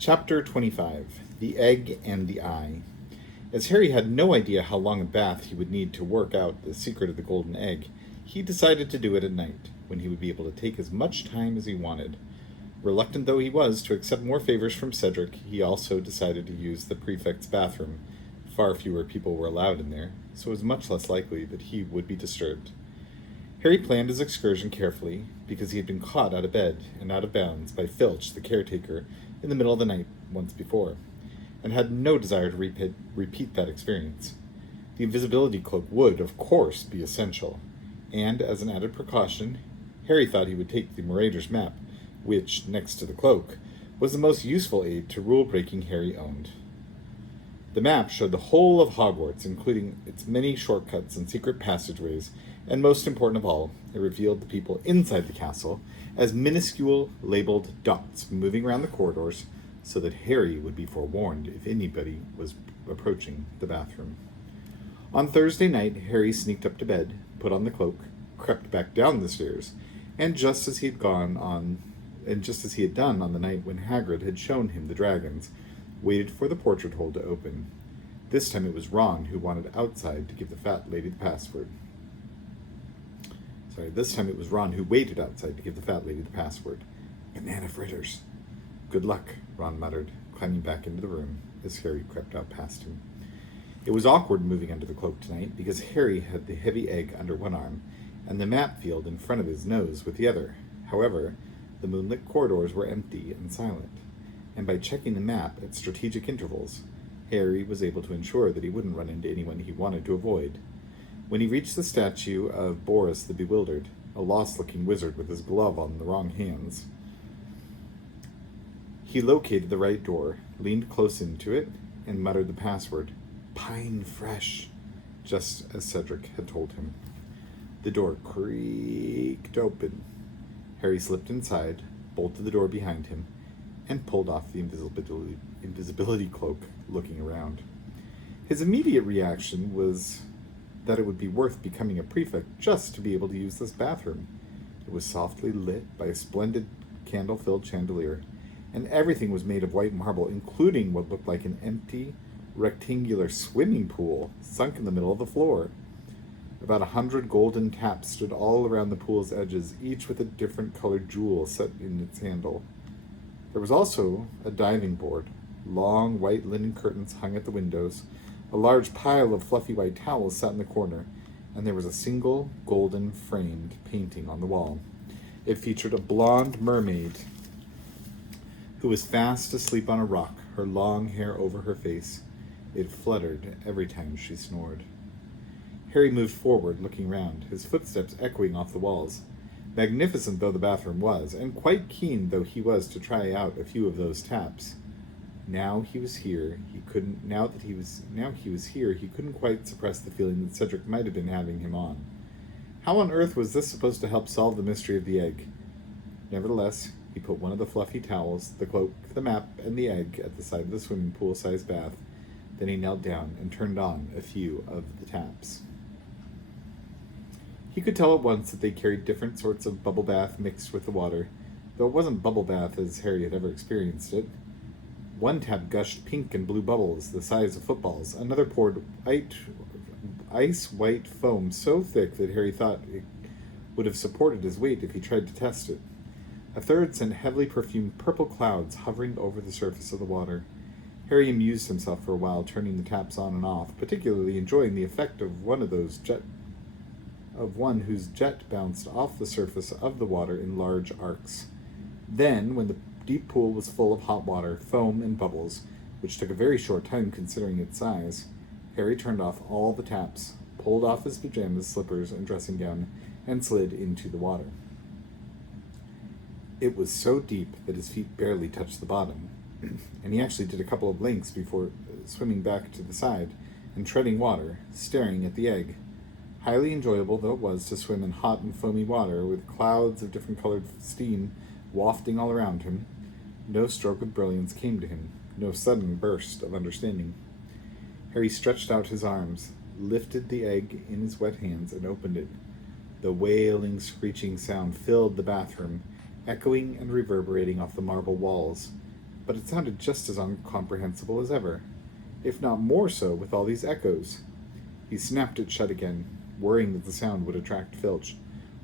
Chapter 25 The Egg and the Eye. As Harry had no idea how long a bath he would need to work out the secret of the golden egg, he decided to do it at night, when he would be able to take as much time as he wanted. Reluctant though he was to accept more favors from Cedric, he also decided to use the prefect's bathroom. Far fewer people were allowed in there, so it was much less likely that he would be disturbed. Harry planned his excursion carefully, because he had been caught out of bed and out of bounds by Filch, the caretaker, in the middle of the night once before, and had no desire to repeat that experience. The invisibility cloak would, of course, be essential, and as an added precaution, Harry thought he would take the Marauders map, which, next to the cloak, was the most useful aid to rule-breaking Harry owned. The map showed the whole of Hogwarts, including its many shortcuts and secret passageways, and most important of all, it revealed the people inside the castle as minuscule labeled dots moving around the corridors so that Harry would be forewarned if anybody was approaching the bathroom. On Thursday night, Harry sneaked up to bed, put on the cloak, crept back down the stairs, and just as he had done on the night when Hagrid had shown him the dragons, waited for the portrait hole to open. This time it was Ron who wanted outside to give the fat lady the password. This time it was Ron who waited outside to give the fat lady the password. Banana fritters. Good luck, Ron muttered, climbing back into the room as Harry crept out past him. It was awkward moving under the cloak tonight because Harry had the heavy egg under one arm and the map field in front of his nose with the other. However, the moonlit corridors were empty and silent, and by checking the map at strategic intervals, Harry was able to ensure that he wouldn't run into anyone he wanted to avoid. When he reached the statue of Boris the Bewildered, a lost-looking wizard with his glove on the wrong hands, he located the right door, leaned close into it, and muttered the password, Pine Fresh, just as Cedric had told him. The door creaked open. Harry slipped inside, bolted the door behind him, and pulled off the invisibility cloak, looking around. His immediate reaction was that it would be worth becoming a prefect just to be able to use this bathroom. It was softly lit by a splendid candle-filled chandelier, and everything was made of white marble, including what looked like an empty, rectangular swimming pool sunk in the middle of the floor. About 100 golden taps stood all around the pool's edges, each with a different colored jewel set in its handle. There was also a diving board. Long white linen curtains hung at the windows. A large pile of fluffy white towels sat in the corner, and there was a single golden framed painting on the wall. It featured a blonde mermaid who was fast asleep on a rock, her long hair over her face. It fluttered every time she snored. Harry moved forward, looking round, his footsteps echoing off the walls. Magnificent though the bathroom was, and quite keen though he was to try out a few of those taps, Now he was here, he couldn't quite suppress the feeling that Cedric might have been having him on. How on earth was this supposed to help solve the mystery of the egg? Nevertheless, he put one of the fluffy towels, the cloak, the map, and the egg at the side of the swimming pool-sized bath. Then he knelt down and turned on a few of the taps. He could tell at once that they carried different sorts of bubble bath mixed with the water, though it wasn't bubble bath as Harry had ever experienced it. One tap gushed pink and blue bubbles the size of footballs. Another poured ice-white foam so thick that Harry thought it would have supported his weight if he tried to test it. A third sent heavily perfumed purple clouds hovering over the surface of the water. Harry amused himself for a while, turning the taps on and off, particularly enjoying the effect of one whose jet bounced off the surface of the water in large arcs. Then, when the deep pool was full of hot water, foam, and bubbles, which took a very short time considering its size, Harry turned off all the taps, pulled off his pajamas, slippers, and dressing gown, and slid into the water. It was so deep that his feet barely touched the bottom, and he actually did a couple of lengths before swimming back to the side and treading water, staring at the egg. Highly enjoyable though it was to swim in hot and foamy water with clouds of different colored steam wafting all around him, no stroke of brilliance came to him, no sudden burst of understanding. Harry stretched out his arms, lifted the egg in his wet hands, and opened it. The wailing, screeching sound filled the bathroom, echoing and reverberating off the marble walls, but it sounded just as incomprehensible as ever, if not more so with all these echoes. He snapped it shut again, worrying that the sound would attract Filch,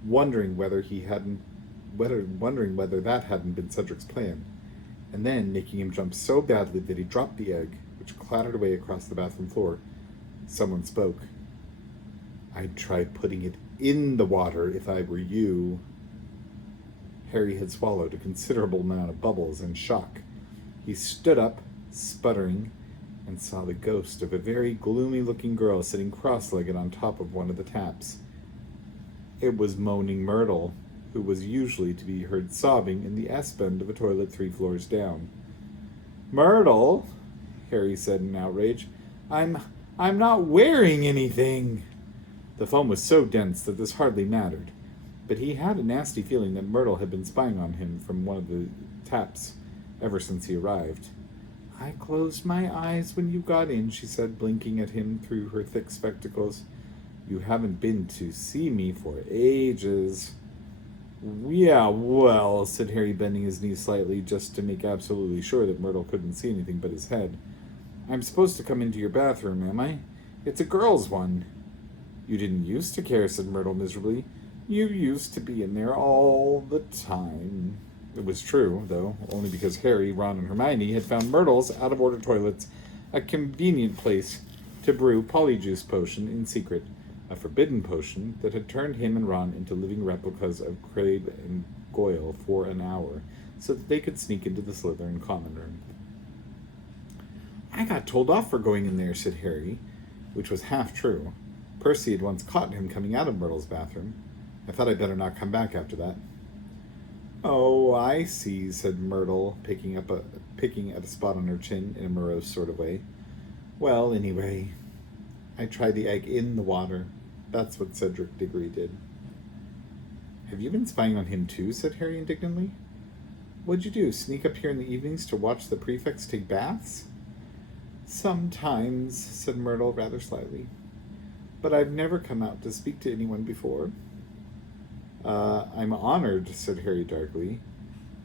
wondering whether that hadn't been Cedric's plan, and then making him jump so badly that he dropped the egg, which clattered away across the bathroom floor. Someone spoke. "I'd try putting it in the water if I were you." Harry had swallowed a considerable amount of bubbles in shock. He stood up, sputtering, and saw the ghost of a very gloomy-looking girl sitting cross-legged on top of one of the taps. It was Moaning Myrtle, who was usually to be heard sobbing in the S-bend of a toilet 3 floors down. "Myrtle," Harry said in outrage, I'm not wearing anything." The foam was so dense that this hardly mattered, but he had a nasty feeling that Myrtle had been spying on him from one of the taps ever since he arrived. "I closed my eyes when you got in," she said, blinking at him through her thick spectacles. "You haven't been to see me for ages." "Yeah, well," said Harry, bending his knees slightly just to make absolutely sure that Myrtle couldn't see anything but his head. "I'm supposed to come into your bathroom, am I? It's a girl's one." "You didn't used to care," said Myrtle miserably. "You used to be in there all the time." It was true, though, only because Harry, Ron, and Hermione had found Myrtle's out-of-order toilets a convenient place to brew Polyjuice Potion in secret, a forbidden potion that had turned him and Ron into living replicas of Crabbe and Goyle for an hour, so that they could sneak into the Slytherin common room. "I got told off for going in there," said Harry, which was half true. Percy had once caught him coming out of Myrtle's bathroom. "I thought I'd better not come back after that." "Oh, I see," said Myrtle, picking at a spot on her chin in a morose sort of way. "Well, anyway, I tried the egg in the water. That's what Cedric Diggory did." "Have you been spying on him too?" said Harry indignantly. "What'd you do, sneak up here in the evenings to watch the prefects take baths?" "Sometimes," said Myrtle rather slyly. "But I've never come out to speak to anyone before." I'm honored," said Harry darkly.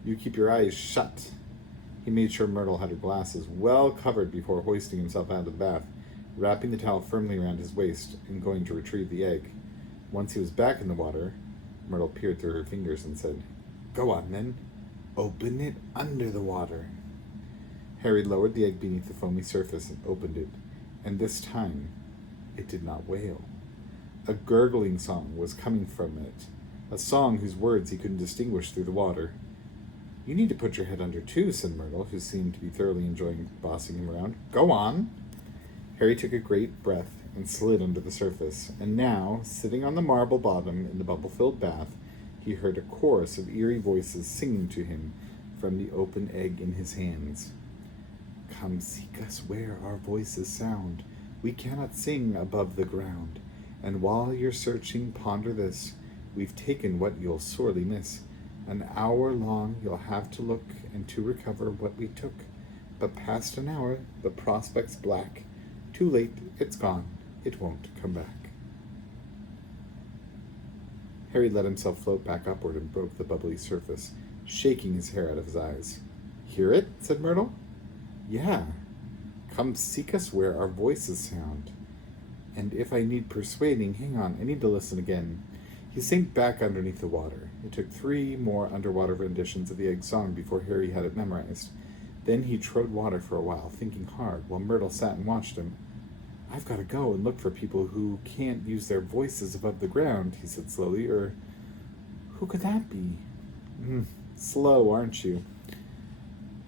"You keep your eyes shut." He made sure Myrtle had her glasses well covered before hoisting himself out of the bath, wrapping the towel firmly around his waist and going to retrieve the egg. Once he was back in the water, Myrtle peered through her fingers and said, "Go on, then. Open it under the water." Harry lowered the egg beneath the foamy surface and opened it, and this time it did not wail. A gurgling song was coming from it, a song whose words he couldn't distinguish through the water. "You need to put your head under too," said Myrtle, who seemed to be thoroughly enjoying bossing him around. "Go on." Harry took a great breath and slid under the surface, and now, sitting on the marble bottom in the bubble-filled bath, he heard a chorus of eerie voices singing to him from the open egg in his hands. "Come seek us where our voices sound. We cannot sing above the ground. And while you're searching, ponder this. We've taken what you'll sorely miss. An hour long you'll have to look and to recover what we took. But past an hour, the prospect's black. Too late, it's gone. It won't come back." Harry let himself float back upward and broke the bubbly surface, shaking his hair out of his eyes. "Hear it?" said Myrtle. "Yeah. Come seek us where our voices sound. And if I need persuading, hang on, I need to listen again." He sank back underneath the water. It took 3 more underwater renditions of the egg song before Harry had it memorized. Then he trod water for a while, thinking hard, while Myrtle sat and watched him. "I've got to go and look for people who can't use their voices above the ground," he said slowly. "Or who could that be? Slow, aren't you?"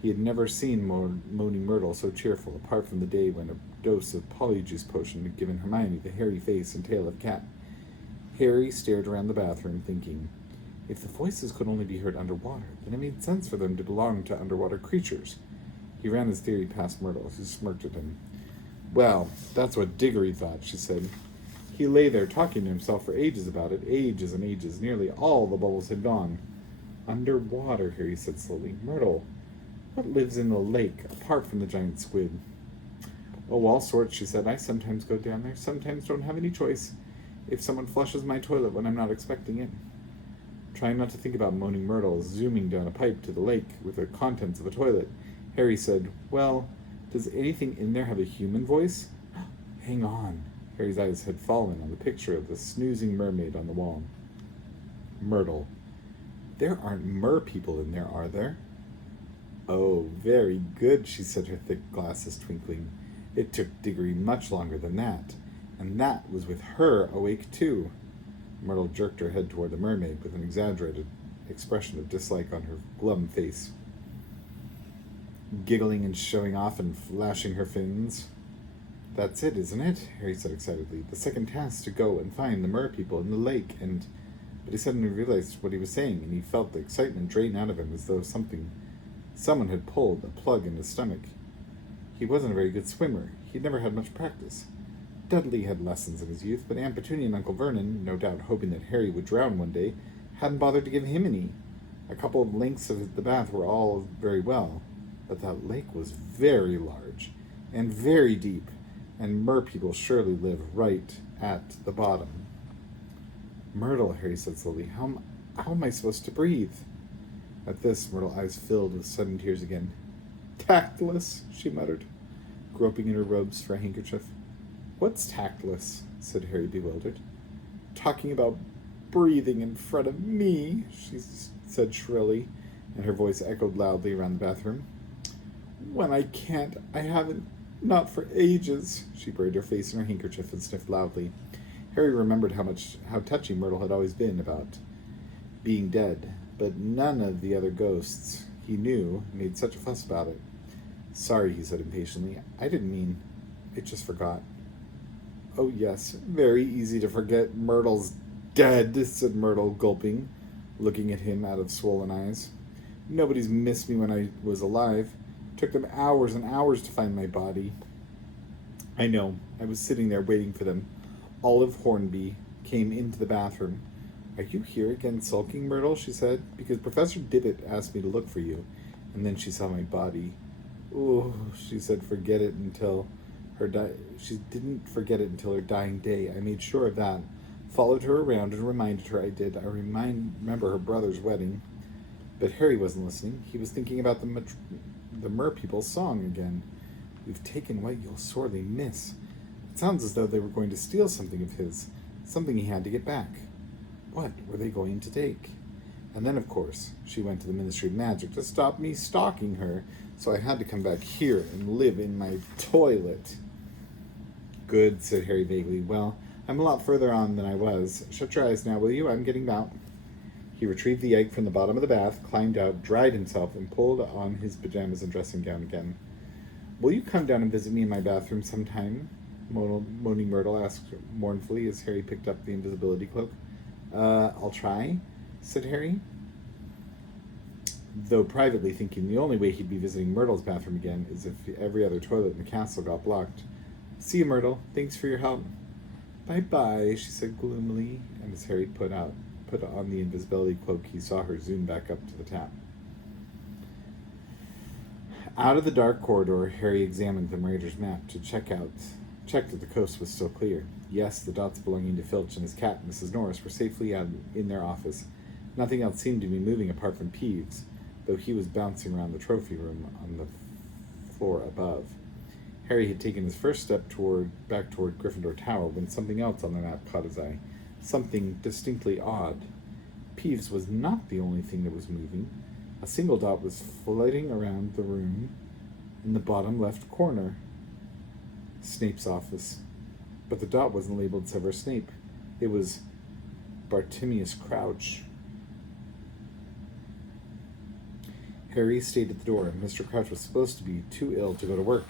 He had never seen Moaning Myrtle so cheerful, apart from the day when a dose of Polyjuice Potion had given Hermione the hairy face and tail of a cat. Harry stared around the bathroom, thinking, if the voices could only be heard underwater, then it made sense for them to belong to underwater creatures. He ran his theory past Myrtle, who smirked at him. "Well, that's what Diggory thought," she said. "He lay there talking to himself for ages about it, ages and ages. Nearly all the bubbles had gone." "Underwater," Harry said slowly. "Myrtle, what lives in the lake, apart from the giant squid?" "Oh, all sorts," she said. "I sometimes go down there, sometimes don't have any choice. If someone flushes my toilet when I'm not expecting it." Trying not to think about Moaning Myrtle zooming down a pipe to the lake with the contents of a toilet, Harry said, "Well, does anything in there have a human voice?" "Hang on." Harry's eyes had fallen on the picture of the snoozing mermaid on the wall. Myrtle. "There aren't mer-people in there, are there?" "Oh, very good," she said, her thick glasses twinkling. "It took Diggory much longer than that. And that was with her awake, too." Myrtle jerked her head toward the mermaid with an exaggerated expression of dislike on her glum face. "Giggling and showing off and flashing her fins." "That's it, isn't it?" Harry said excitedly. "The second task to go and find the mer-people in the lake and—" But he suddenly realized what he was saying, and he felt the excitement drain out of him as though someone had pulled a plug in his stomach. He wasn't a very good swimmer. He'd never had much practice. Dudley had lessons in his youth, but Aunt Petunia and Uncle Vernon, no doubt hoping that Harry would drown one day, hadn't bothered to give him any. A couple of lengths of the bath were all very well, but that lake was very large and very deep, and mer-people surely live right at the bottom. "Myrtle," Harry said slowly, how am I supposed to breathe?" At this, Myrtle's eyes filled with sudden tears again. "Tactless," she muttered, groping in her robes for a handkerchief. "What's tactless?" said Harry, bewildered. "Talking about breathing in front of me," she said shrilly, and her voice echoed loudly around the bathroom. "When I can't, I haven't, not for ages." She buried her face in her handkerchief and sniffed loudly. Harry remembered how touchy Myrtle had always been about being dead, but none of the other ghosts he knew made such a fuss about it. "Sorry," he said impatiently. "I didn't mean. I just forgot." "Oh yes, very easy to forget. Myrtle's dead," said Myrtle, gulping, looking at him out of swollen eyes. "Nobody's missed me when I was alive. It took them hours and hours to find my body." "I know. I was sitting there waiting for them. Olive Hornby came into the bathroom. 'Are you here again sulking, Myrtle?' she said. 'Because Professor Dibbit asked me to look for you.' And then she saw my body. Oh," she said, she didn't forget it until her dying day. I made sure of that. Followed her around and reminded her I did. I remember her brother's wedding." But Harry wasn't listening. He was thinking about the mer-people's song again. "We've taken what you'll sorely miss." It sounds as though they were going to steal something of his, something he had to get back. What were they going to take? And then, of course, she went to the Ministry of Magic to stop me stalking her, so I had to come back here and live in my toilet. "Good," said Harry vaguely. "Well, I'm a lot further on than I was. Shut your eyes now, will you? I'm getting out." He retrieved the egg from the bottom of the bath, climbed out, dried himself, and pulled on his pajamas and dressing gown again. "Will you come down and visit me in my bathroom sometime?" Moaning Myrtle asked mournfully as Harry picked up the invisibility cloak. I'll try," said Harry, though privately thinking the only way he'd be visiting Myrtle's bathroom again is if every other toilet in the castle got blocked. "See you, Myrtle. Thanks for your help." "Bye-bye," she said gloomily, and as Harry put on the invisibility cloak, he saw her zoom back up to the tap. Out of the dark corridor, Harry examined the Marauder's map to checked that the coast was still clear. Yes, the dots belonging to Filch and his cat, Mrs. Norris, were safely out in their office. Nothing else seemed to be moving apart from Peeves, though he was bouncing around the trophy room on the floor above. Harry had taken his first step back toward Gryffindor Tower when something else on the map caught his eye. Something distinctly odd. Peeves was not the only thing that was moving. A single dot was floating around the room in the bottom left corner. Snape's office. But the dot wasn't labeled Severus Snape. It was Bartimius Crouch. Harry stayed at the door. Mr. Crouch was supposed to be too ill to go to work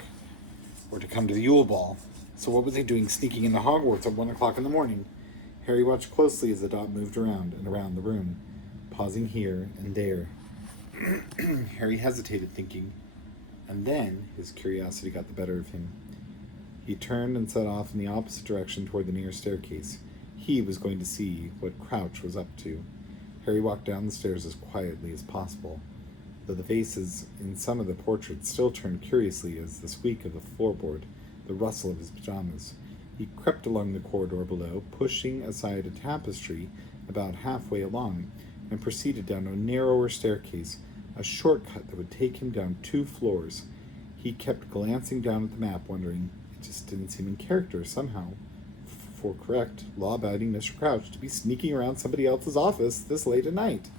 or to come to the Yule Ball. So what was he doing sneaking into Hogwarts at 1 o'clock in the morning? Harry watched closely as the dot moved around and around the room, pausing here and there. Harry hesitated, thinking, and then his curiosity got the better of him. He turned and set off in the opposite direction toward the nearest staircase. He was going to see what Crouch was up to. Harry walked down the stairs as quietly as possible, though the faces in some of the portraits still turned curiously as the squeak of the floorboard, the rustle of his pajamas. He crept along the corridor below, pushing aside a tapestry about halfway along, and proceeded down a narrower staircase, a shortcut that would take him down 2 floors. He kept glancing down at the map, wondering, it just didn't seem in character somehow for correct, law-abiding Mr. Crouch to be sneaking around somebody else's office this late at night.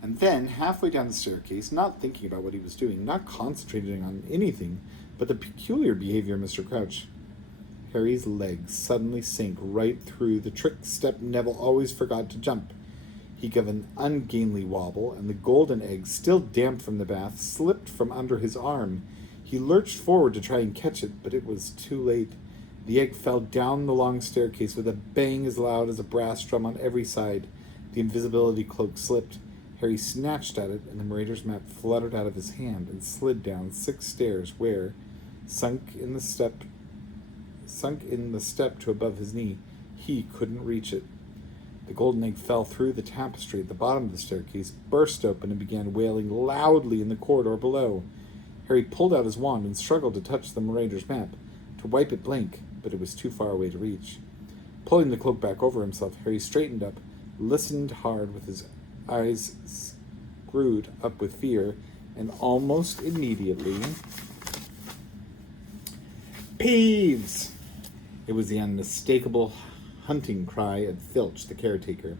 And then, halfway down the staircase, not thinking about what he was doing, not concentrating on anything but the peculiar behavior of Mr. Crouch, Harry's legs suddenly sank right through the trick step Neville always forgot to jump. He gave an ungainly wobble, and the golden egg, still damp from the bath, slipped from under his arm. He lurched forward to try and catch it, but it was too late. The egg fell down the long staircase with a bang as loud as a brass drum on every side. The invisibility cloak slipped. Harry snatched at it, and the Marauder's map fluttered out of his hand and slid down 6 stairs where, sunk in the step to above his knee, he couldn't reach it. The golden egg fell through the tapestry at the bottom of the staircase, burst open, and began wailing loudly in the corridor below. Harry pulled out his wand and struggled to touch the Marauder's map, to wipe it blank, but it was too far away to reach. Pulling the cloak back over himself, Harry straightened up, listened hard with his eyes screwed up with fear, and almost immediately... Peeves! It was the unmistakable hunting cry of Filch, the caretaker.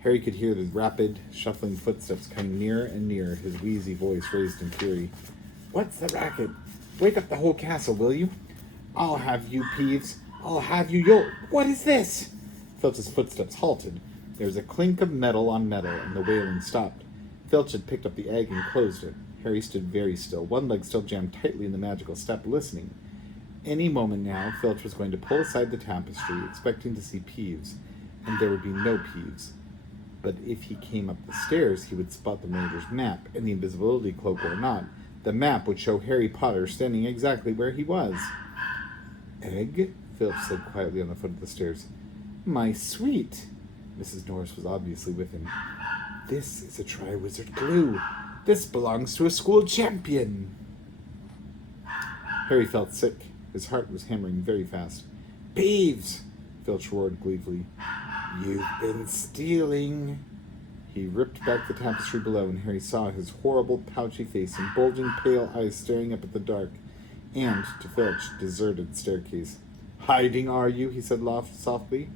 Harry could hear the rapid, shuffling footsteps coming nearer and nearer, his wheezy voice raised in fury. "What's the racket? Wake up the whole castle, will you? I'll have you, Peeves. I'll have you, What is this?" Filch's footsteps halted. There was a clink of metal on metal, and the wailing stopped. Filch had picked up the egg and closed it. Harry stood very still, one leg still jammed tightly in the magical step, listening. Any moment now, Filch was going to pull aside the tapestry, expecting to see Peeves, and there would be no Peeves. But if he came up the stairs, he would spot the Marauder's map, and the invisibility cloak or not, the map would show Harry Potter standing exactly where he was. "Egg?" Filch said quietly on the foot of the stairs. "My sweet!" Mrs. Norris was obviously with him. "This is a Triwizard glue. This belongs to a school champion." Harry felt sick. His heart was hammering very fast. "Peeves!" Filch roared gleefully. "You've been stealing." He ripped back the tapestry below, and Harry saw his horrible, pouchy face and bulging, pale eyes staring up at the dark and, to Filch, deserted staircase. "Hiding, are you?" he said softly.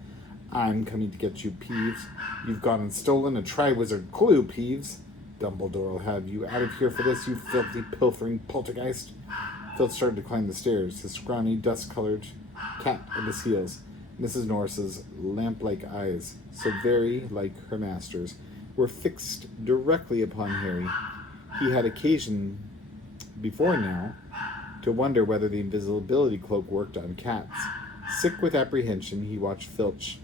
"I'm coming to get you, Peeves. You've gone and stolen a Triwizard clue, Peeves. Dumbledore'll have you out of here for this, you filthy, pilfering poltergeist." Filch started to climb the stairs, his scrawny, dust-colored cat at his heels. Mrs. Norris's lamp-like eyes, so very like her master's, were fixed directly upon Harry. He had occasion, before now, to wonder whether the invisibility cloak worked on cats. Sick with apprehension, he watched Filch,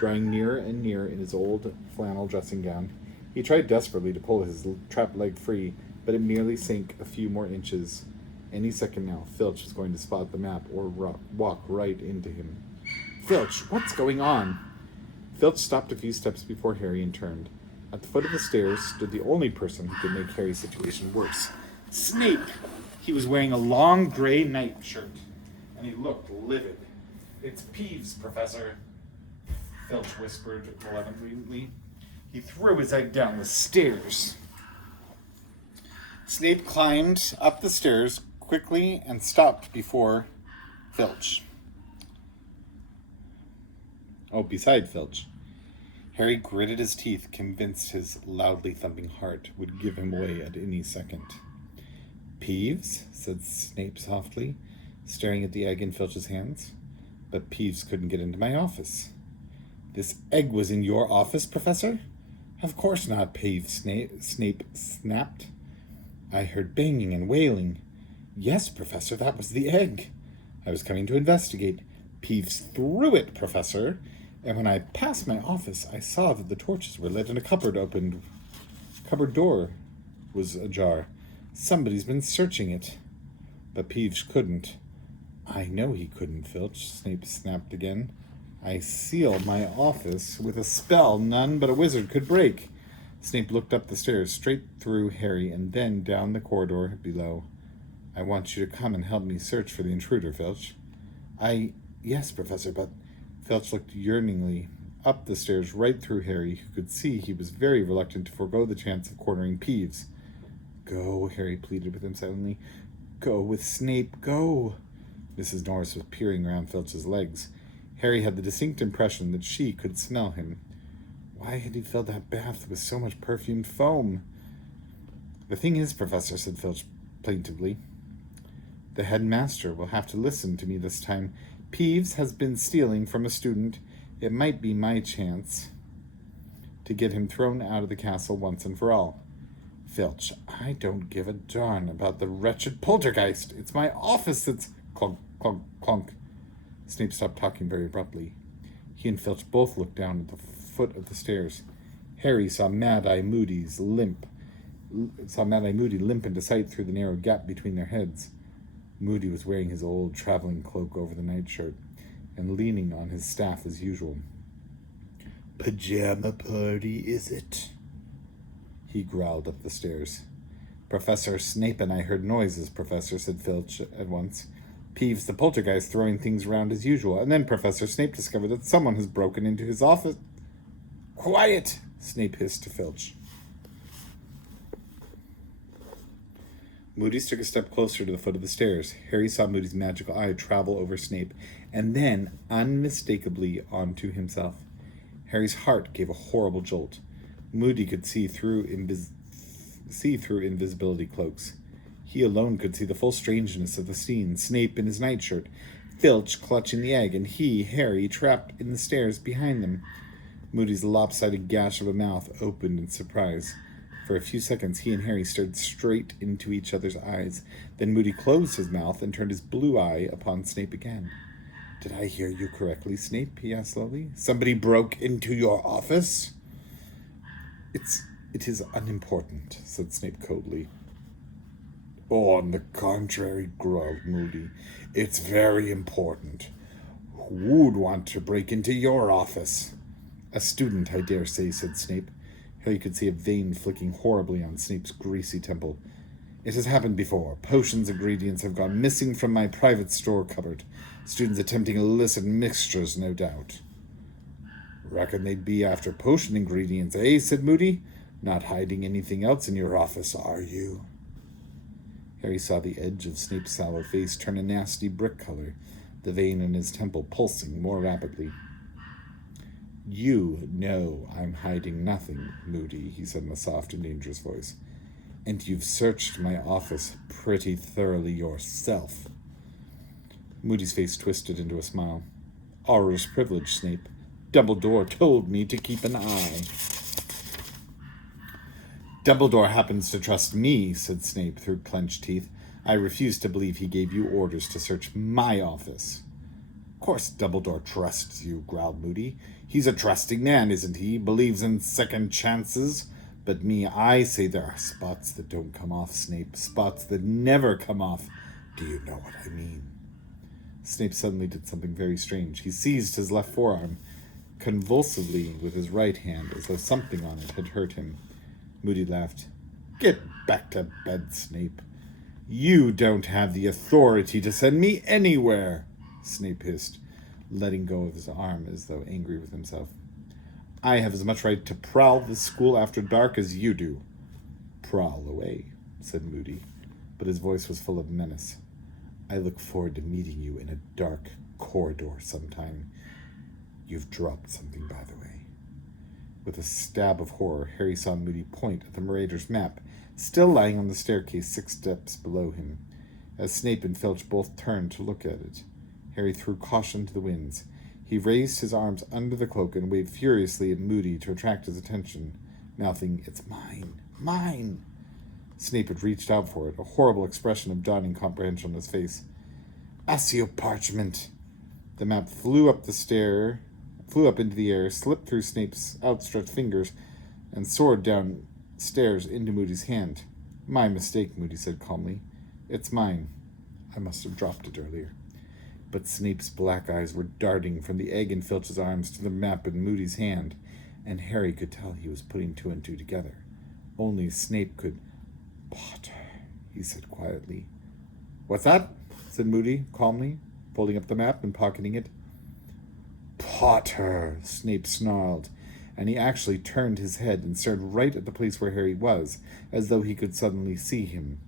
drawing nearer and nearer in his old flannel dressing gown. He tried desperately to pull his trapped leg free, but it merely sank a few more inches. Any second now, Filch was going to spot the map or walk right into him. "Filch, what's going on?" Filch stopped a few steps before Harry and turned. At the foot of the stairs stood the only person who could make Harry's situation worse. Snape! He was wearing a long gray nightshirt, and he looked livid. "It's Peeves, Professor," Filch whispered malevolently. He threw his egg down the stairs. Snape climbed up the stairs quickly and stopped before Filch. Beside Filch. Harry gritted his teeth, convinced his loudly thumping heart would give him away at any second. "Peeves?" said Snape softly, staring at the egg in Filch's hands. "But Peeves couldn't get into my office." "This egg was in your office, Professor?" "Of course not," Snape snapped. "I heard banging and wailing." "Yes, Professor, that was the egg." "I was coming to investigate." "Peeves threw it, Professor. And when I passed my office, I saw that the torches were lit and a cupboard opened. Cupboard door was ajar. Somebody's been searching it." "But Peeves couldn't." "I know he couldn't, Filch," Snape snapped again. "I sealed my office with a spell none but a wizard could break." Snape looked up the stairs, straight through Harry, and then down the corridor below. "I want you to come and help me search for the intruder, Filch." Yes, Professor, but..." Filch looked yearningly up the stairs right through Harry, who could see he was very reluctant to forego the chance of cornering Peeves. "Go," Harry pleaded with him silently. "Go with Snape, go." Mrs. Norris was peering around Filch's legs. Harry had the distinct impression that she could smell him. Why had he filled that bath with so much perfumed foam? "The thing is, Professor," said Filch plaintively, "the headmaster will have to listen to me this time. Peeves has been stealing from a student. It might be my chance to get him thrown out of the castle once and for all." "Filch, I don't give a darn about the wretched poltergeist. It's my office that's—" Clunk, clunk, clunk. Snape stopped talking very abruptly. He and Filch both looked down at the foot of the stairs. Harry saw Mad-Eye Moody limp into sight through the narrow gap between their heads. Moody was wearing his old traveling cloak over the nightshirt and leaning on his staff as usual. "Pajama party, is it?" he growled up the stairs. "Professor Snape and I heard noises, Professor," said Filch at once. "Peeves the poltergeist throwing things around as usual, and then Professor Snape discovered that someone has broken into his office." "Quiet!" Snape hissed to Filch. Moody took a step closer to the foot of the stairs. Harry saw Moody's magical eye travel over Snape, and then, unmistakably, onto himself. Harry's heart gave a horrible jolt. Moody could see through invisibility cloaks. He alone could see the full strangeness of the scene. Snape in his nightshirt, Filch clutching the egg, and he, Harry, trapped in the stairs behind them. Moody's lopsided gash of a mouth opened in surprise. For a few seconds, he and Harry stared straight into each other's eyes. Then Moody closed his mouth and turned his blue eye upon Snape again. "Did I hear you correctly, Snape?" he asked slowly. "Somebody broke into your office?" It is unimportant," said Snape coldly. "On the contrary," growled Moody, "it's very important. Who'd want to break into your office?" "A student, I dare say," said Snape. Harry could see a vein flicking horribly on Snape's greasy temple. "It has happened before. Potions ingredients have gone missing from my private store cupboard. Students attempting illicit mixtures, no doubt." "Reckon they'd be after potion ingredients, eh?" said Moody. "Not hiding anything else in your office, are you?" Harry saw the edge of Snape's sallow face turn a nasty brick color, the vein in his temple pulsing more rapidly. "You know I'm hiding nothing, Moody," he said in a soft and dangerous voice. "And you've searched my office pretty thoroughly yourself." Moody's face twisted into a smile. "Auror's privilege, Snape. Dumbledore told me to keep an eye." "Dumbledore happens to trust me," said Snape through clenched teeth. "I refuse to believe he gave you orders to search my office." "Of course Dumbledore trusts you," growled Moody. "He's a trusting man, isn't he? Believes in second chances. But me, I say there are spots that don't come off, Snape. Spots that never come off. Do you know what I mean?" Snape suddenly did something very strange. He seized his left forearm convulsively with his right hand, as though something on it had hurt him. Moody laughed. "Get back to bed, Snape. You don't have the authority to send me anywhere," Snape hissed, letting go of his arm as though angry with himself. "I have as much right to prowl this school after dark as you do." "Prowl away," said Moody, but his voice was full of menace. "I look forward to meeting you in a dark corridor sometime. You've dropped something, by the way." With a stab of horror, Harry saw Moody point at the Marauder's map, still lying on the staircase 6 steps below him. As Snape and Filch both turned to look at it, Harry threw caution to the winds. He raised his arms under the cloak and waved furiously at Moody to attract his attention, mouthing, "It's mine, mine." Snape had reached out for it, a horrible expression of dawning comprehension on his face. "Accio parchment!" The map flew up into the air, slipped through Snape's outstretched fingers, and soared downstairs into Moody's hand. "My mistake," Moody said calmly. "It's mine. I must have dropped it earlier." But Snape's black eyes were darting from the egg in Filch's arms to the map in Moody's hand, and Harry could tell he was putting 2 and 2 together. Only Snape could. "Potter," he said quietly. "What's that?" said Moody calmly, folding up the map and pocketing it. Potter, Snape snarled, and he actually turned his head and stared right at the place where Harry was, as though he could suddenly see him.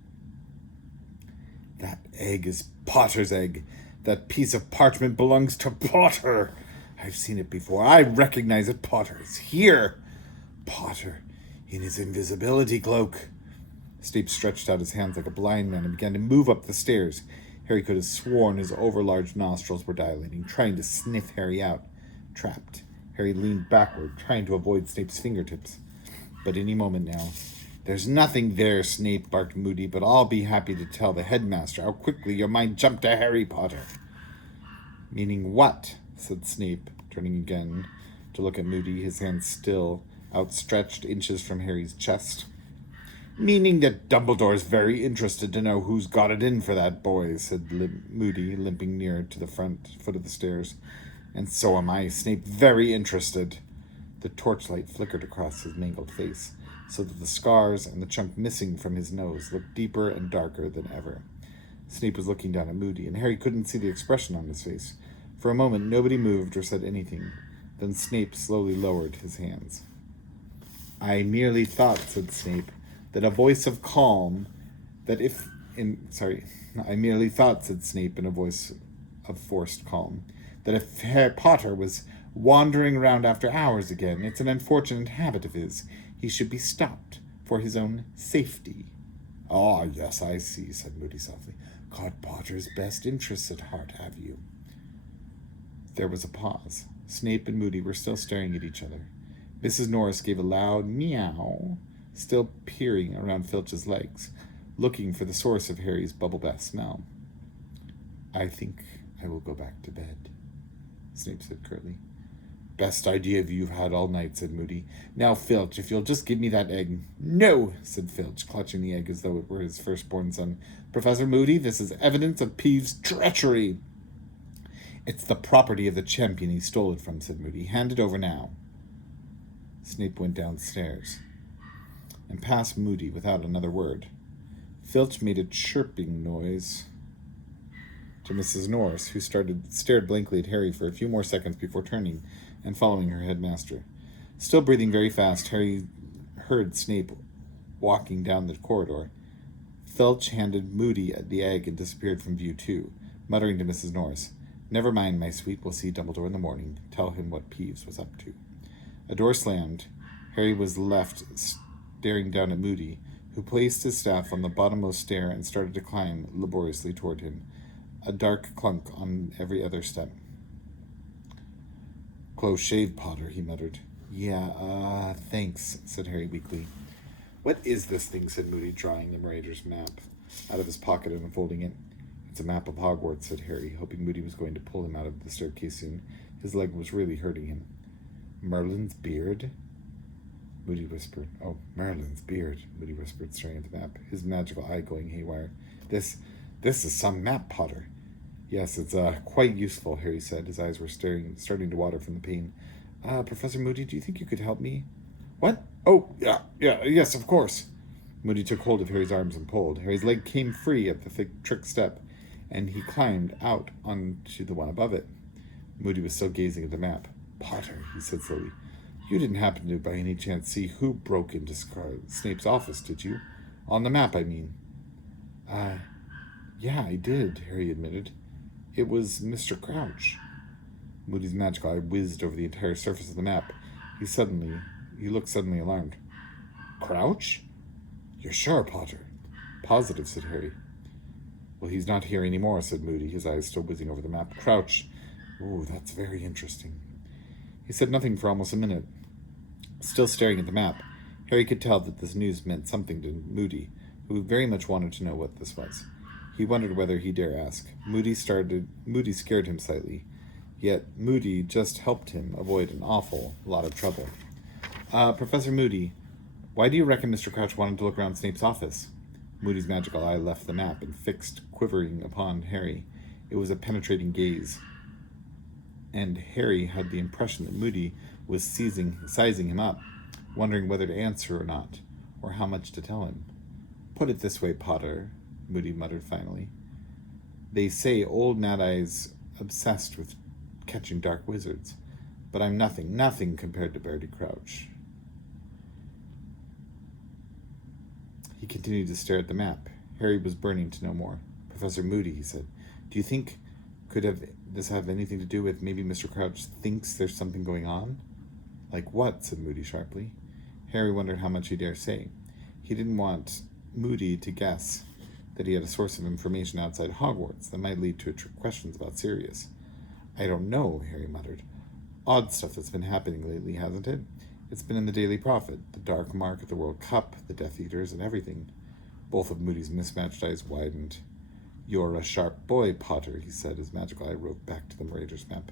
That egg is Potter's egg. That piece of parchment belongs to Potter. I've seen it before. I recognize it. Potter is here. Potter, in his invisibility cloak. Snape stretched out his hands like a blind man and began to move up the stairs. Harry could have sworn his overlarge nostrils were dilating, trying to sniff Harry out. Trapped, Harry leaned backward, trying to avoid Snape's fingertips. But any moment now. There's nothing there, Snape, barked Moody, but I'll be happy to tell the headmaster how quickly your mind jumped to Harry Potter. Meaning what? Said Snape, turning again to look at Moody, his hands still outstretched inches from Harry's chest. Meaning that Dumbledore's very interested to know who's got it in for that boy, said Moody, limping nearer to the front foot of the stairs. And so am I, Snape, very interested. The torchlight flickered across his mangled face, so that the scars and the chunk missing from his nose looked deeper and darker than ever. Snape was looking down at Moody, and Harry couldn't see the expression on his face. For a moment, nobody moved or said anything. Then Snape slowly lowered his hands. I merely thought, said Snape, that a voice of calm, I merely thought, said Snape in a voice of forced calm, that if Harry Potter was wandering around after hours again, it's an unfortunate habit of his. He should be stopped for his own safety. Ah, yes, I see, said Moody softly. Got Potter's best interests at heart, have you? There was a pause. Snape and Moody were still staring at each other. Mrs. Norris gave a loud meow, still peering around Filch's legs, looking for the source of Harry's bubble bath smell. I think I will go back to bed, Snape said curtly. Best idea you've had all night, said Moody. Now, Filch, if you'll just give me that egg. No, said Filch, clutching the egg as though it were his firstborn son. Professor Moody, this is evidence of Peeves' treachery. It's the property of the champion he stole it from, said Moody. Hand it over now. Snape went downstairs and past Moody without another word. Filch made a chirping noise to Mrs. Norris, who stared blankly at Harry for a few more seconds before turning and following her headmaster. Still breathing very fast, Harry heard Snape walking down the corridor. Filch handed Moody the egg and disappeared from view too, muttering to Mrs. Norris, Never mind, my sweet, we'll see Dumbledore in the morning. Tell him what Peeves was up to. A door slammed. Harry was left staring down at Moody, who placed his staff on the bottommost stair and started to climb laboriously toward him, a dark clunk on every other step. Close shave, Potter, he muttered. Yeah, thanks, said Harry weakly. What is this thing, said Moody, drawing the Marauders' map out of his pocket and unfolding it. It's a map of Hogwarts, said Harry, hoping Moody was going to pull him out of the staircase soon. His leg was really hurting him. Merlin's beard? Moody whispered. Oh, Merlin's beard, Moody whispered, staring at the map, his magical eye going haywire. This is some map, Potter. Yes, it's quite useful, Harry said. His eyes were starting to water from the pain. Professor Moody, do you think you could help me? What? Oh, yes, of course. Moody took hold of Harry's arms and pulled. Harry's leg came free at the thick trick step, and he climbed out onto the one above it. Moody was still gazing at the map. Potter, he said slowly, you didn't happen to, by any chance, see who broke into Snape's office, did you? On the map, I mean. Yeah, I did, Harry admitted. It was Mr. Crouch. Moody's magical eye whizzed over the entire surface of the map. He looked suddenly alarmed. Crouch? You're sure, Potter? Positive, said Harry. Well, he's not here anymore, said Moody, his eyes still whizzing over the map. Crouch. Oh, that's very interesting. He said nothing for almost a minute. Still staring at the map, Harry could tell that this news meant something to Moody, who very much wanted to know what this was. He wondered whether he dare ask. Moody scared him slightly, yet Moody just helped him avoid an awful lot of trouble. Professor Moody, why do you reckon Mr. Crouch wanted to look around Snape's office? Moody's magical eye left the map and fixed, quivering, upon Harry. It was a penetrating gaze, and Harry had the impression that Moody was sizing him up, wondering whether to answer or not, or how much to tell him. Put it this way, Potter, Moody muttered finally. They say old Mad Eye's obsessed with catching dark wizards. But I'm nothing compared to Barty Crouch. He continued to stare at the map. Harry was burning to know more. Professor Moody, he said, do you think this have anything to do with maybe Mr. Crouch thinks there's something going on? Like what? Said Moody sharply. Harry wondered how much he dare say. He didn't want Moody to guess that he had a source of information outside Hogwarts that might lead to trick questions about Sirius. I don't know, Harry muttered. Odd stuff that's been happening lately, hasn't it? It's been in the Daily Prophet, the Dark Mark at the World Cup, the Death Eaters, and everything. Both of Moody's mismatched eyes widened. You're a sharp boy, Potter, he said, his magical eye roved back to the Marauders map.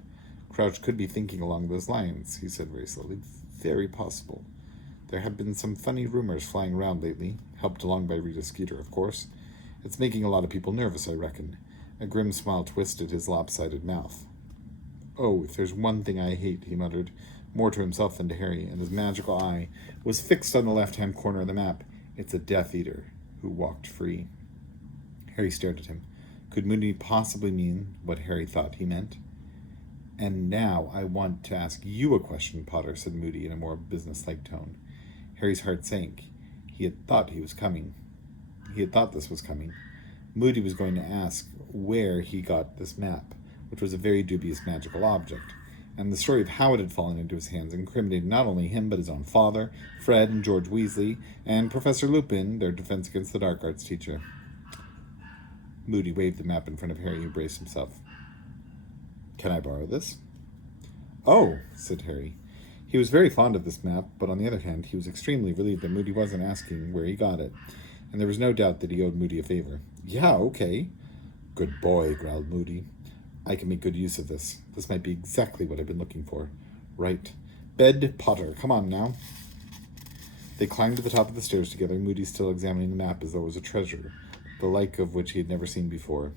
Crouch could be thinking along those lines, he said very slowly. Very possible. There have been some funny rumors flying around lately, helped along by Rita Skeeter, of course. It's making a lot of people nervous, I reckon. A grim smile twisted his lopsided mouth. Oh, if there's one thing I hate, he muttered, more to himself than to Harry, and his magical eye was fixed on the left-hand corner of the map. It's a Death Eater who walked free. Harry stared at him. Could Moody possibly mean what Harry thought he meant? And now I want to ask you a question, Potter, said Moody in a more businesslike tone. Harry's heart sank. He had thought this was coming. Moody was going to ask where he got this map, which was a very dubious magical object, and the story of how it had fallen into his hands incriminated not only him but his own father, Fred and George Weasley, and Professor Lupin, their Defense Against the Dark Arts teacher. Moody waved the map in front of Harry, who braced himself. Can I borrow this? Oh, said Harry. He was very fond of this map, but on the other hand, he was extremely relieved that Moody wasn't asking where he got it, and there was no doubt that he owed Moody a favor. Yeah, okay. Good boy, growled Moody. I can make good use of this. This might be exactly what I've been looking for. Right. Bed Potter, come on now. They climbed to the top of the stairs together, Moody still examining the map as though it was a treasure, the like of which he had never seen before.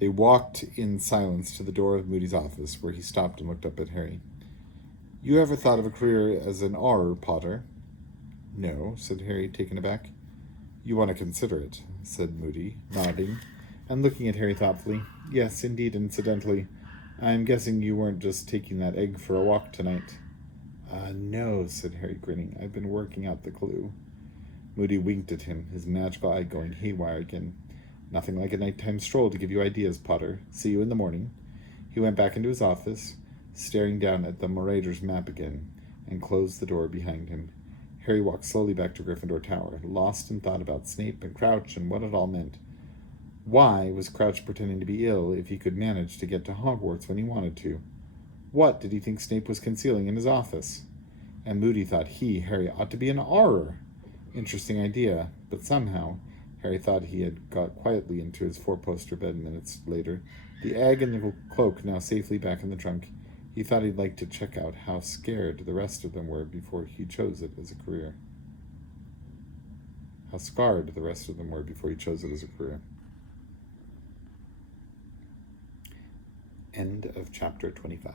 They walked in silence to the door of Moody's office, where he stopped and looked up at Harry. You ever thought of a career as an Auror, Potter? No, said Harry, taken aback. You want to consider it, said Moody, nodding, and looking at Harry thoughtfully. Yes, indeed, incidentally. I'm guessing you weren't just taking that egg for a walk tonight. No, said Harry, grinning. I've been working out the clue. Moody winked at him, his magical eye going haywire again. Nothing like a nighttime stroll to give you ideas, Potter. See you in the morning. He went back into his office, staring down at the Marauders map again, and closed the door behind him. Harry walked slowly back to Gryffindor Tower, lost in thought about Snape and Crouch and what it all meant. Why was Crouch pretending to be ill if he could manage to get to Hogwarts when he wanted to? What did he think Snape was concealing in his office? And Moody thought Harry, ought to be an Auror. Interesting idea, but somehow Harry thought he had got quietly into his four-poster bed minutes later, the egg and the cloak now safely back in the trunk. He thought he'd like to check out how scared the rest of them were before he chose it as a career. How scarred the rest of them were before he chose it as a career. End of chapter 25.